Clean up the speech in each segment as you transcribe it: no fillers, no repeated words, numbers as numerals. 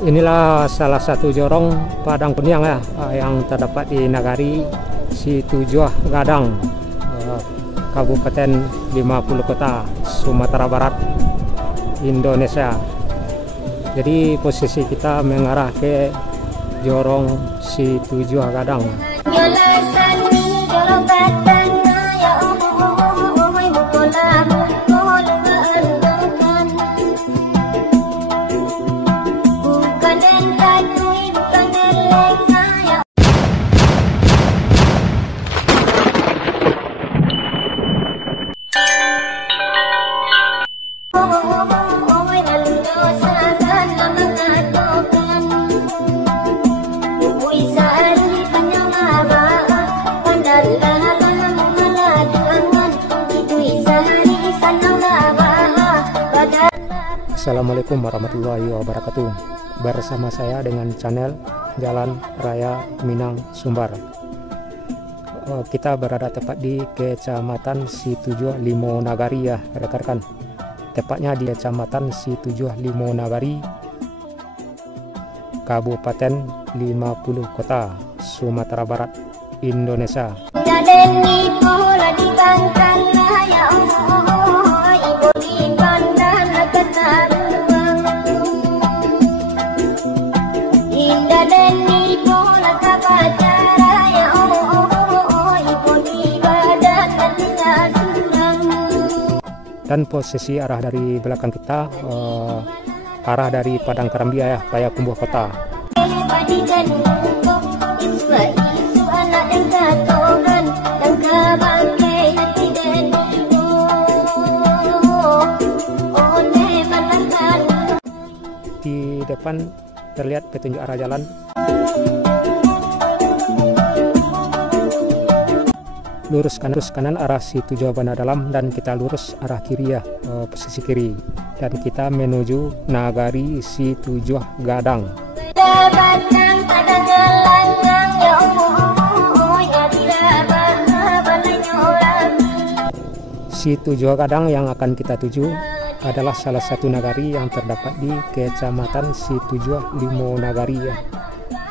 Inilah salah satu jorong Padang Kuniang ya, yang terdapat di Nagari Situjuh Gadang, Kabupaten 50 Kota, Sumatera Barat, Indonesia. Jadi posisi kita mengarah ke jorong Situjuh Gadang. Assalamualaikum warahmatullahi wabarakatuh. Bersama saya dengan channel Jalan Raya Minang Sumbar. Kita berada tepat di Kecamatan Situjuh Limonagari ya rekan-rekan. Tepatnya di Kecamatan Situjuh Limonagari, Kabupaten 50 Kota, Sumatera Barat, Indonesia. Dan posisi arah dari belakang kita arah dari Padang Karambia ya, Payakumbuh Kota. Di depan terlihat petunjuk arah jalan. Lurus kanan arah Situjuh Banda Dalam, dan kita lurus arah kiri ya, posisi kiri, dan kita menuju Nagari Situjuh Gadang. Situjuh Gadang yang akan kita tuju adalah salah satu nagari yang terdapat di Kecamatan Situjuh Limonagari ya.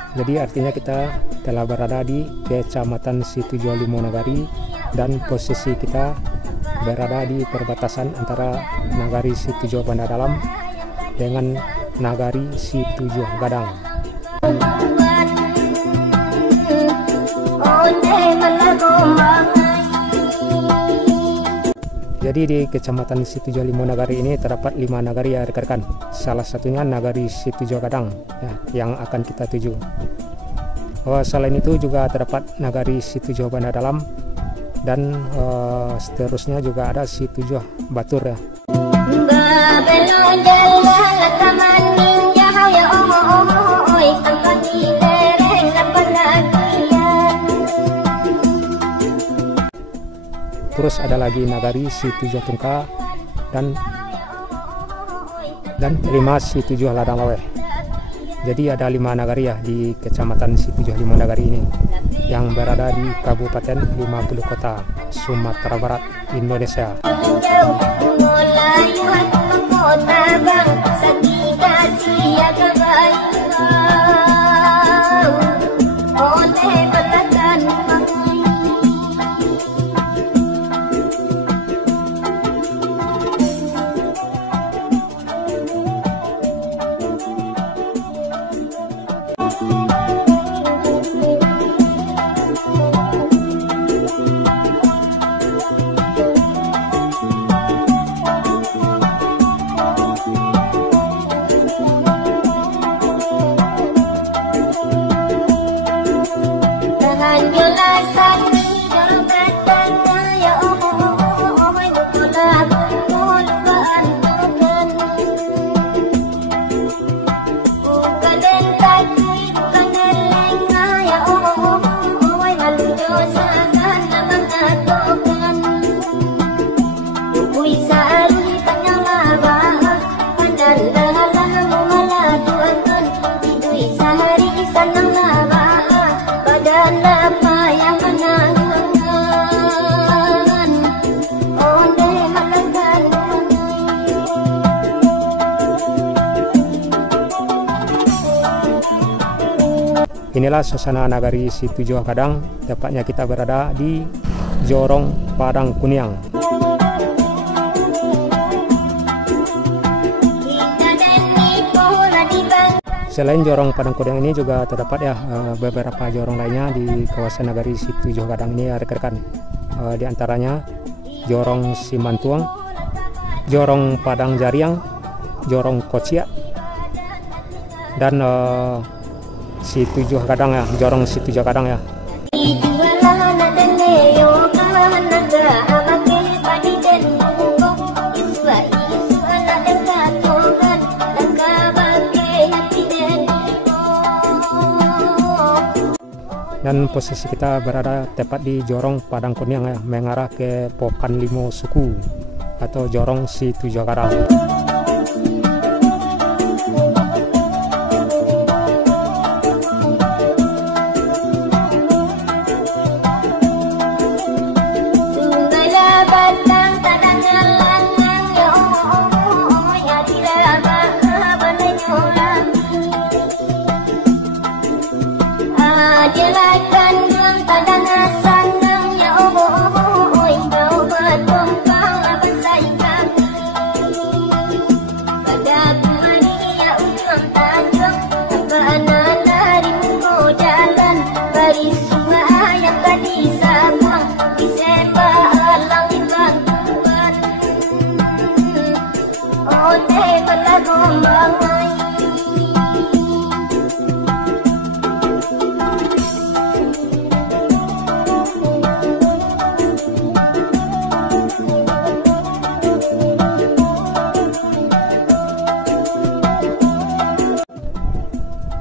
Jadi artinya kita telah berada di Kecamatan Situjuh Limonagari, dan posisi kita berada di perbatasan antara Nagari Situjuh Banda Dalam dengan Nagari Situjuh Gadang. Jadi di Kecamatan Situjuh Limonagari ini terdapat 5 nagari ya rekan-rekan. Salah satunya Nagari Situjuh Gadang ya, yang akan kita tuju. Selain itu juga terdapat Nagari Situjuh Banda Dalam, dan seterusnya juga ada Situjuh Batur ya. Terus ada lagi Nagari Situjuh Tungka dan 5 Situjuh Ladang Laweh. Jadi ada 5 nagari ya di Kecamatan Situjuh Limonagari ini, yang berada di Kabupaten 50 Kota, Sumatera Barat, Indonesia. Inilah suasana nagari Situjoa Gadang, tepatnya kita berada di Jorong Padang Kuniang. Selain Jorong Padang Kuniang ini juga terdapat ya beberapa jorong lainnya di kawasan nagari Situjoa Gadang ini ya rekan-rekan. Di antaranya Jorong Simantuang, Jorong Padang Jariang, Jorong Kociak, dan Situjoa Gadang ya, Jorong Situjoa Gadang ya. Dan posisi kita berada tepat di Jorong Padang Kuniang ya, mengarah ke Pokan Limo Suku atau Jorong Situjoa Gadang.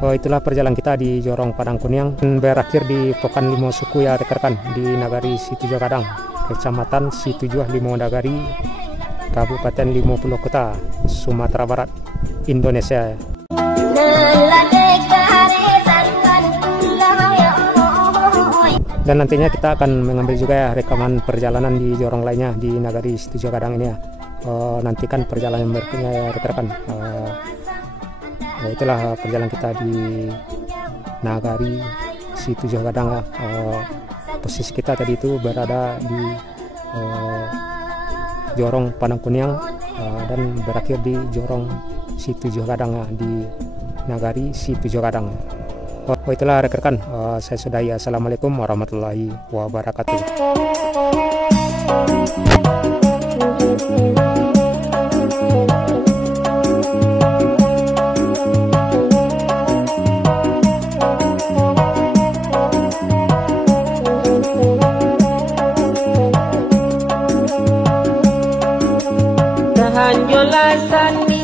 Itulah perjalanan kita di Jorong Padang Kuniang, berakhir di Pokan Limo Suku ya rekan-rekan, di nagari Situjoa Gadang, Kecamatan Situjoa Limo Nagari, Kabupaten 50 Kota, Sumatera Barat, Indonesia. Dan nantinya kita akan mengambil juga ya rekaman perjalanan di jorong lainnya di nagari Situjoa Gadang ini ya. Nantikan perjalanan berikutnya ya rekan-rekan. Itulah perjalanan kita di nagari Situjoa Gadang ya. Posisi kita tadi itu berada di Jorong Padang Kuniang dan berakhir di Jorong Situjoa Gadang ya, di nagari Situjoa Gadang. Itulah rekan-rekan, saya sudahi. Assalamualaikum warahmatullahi wabarakatuh. Tahan yo lasan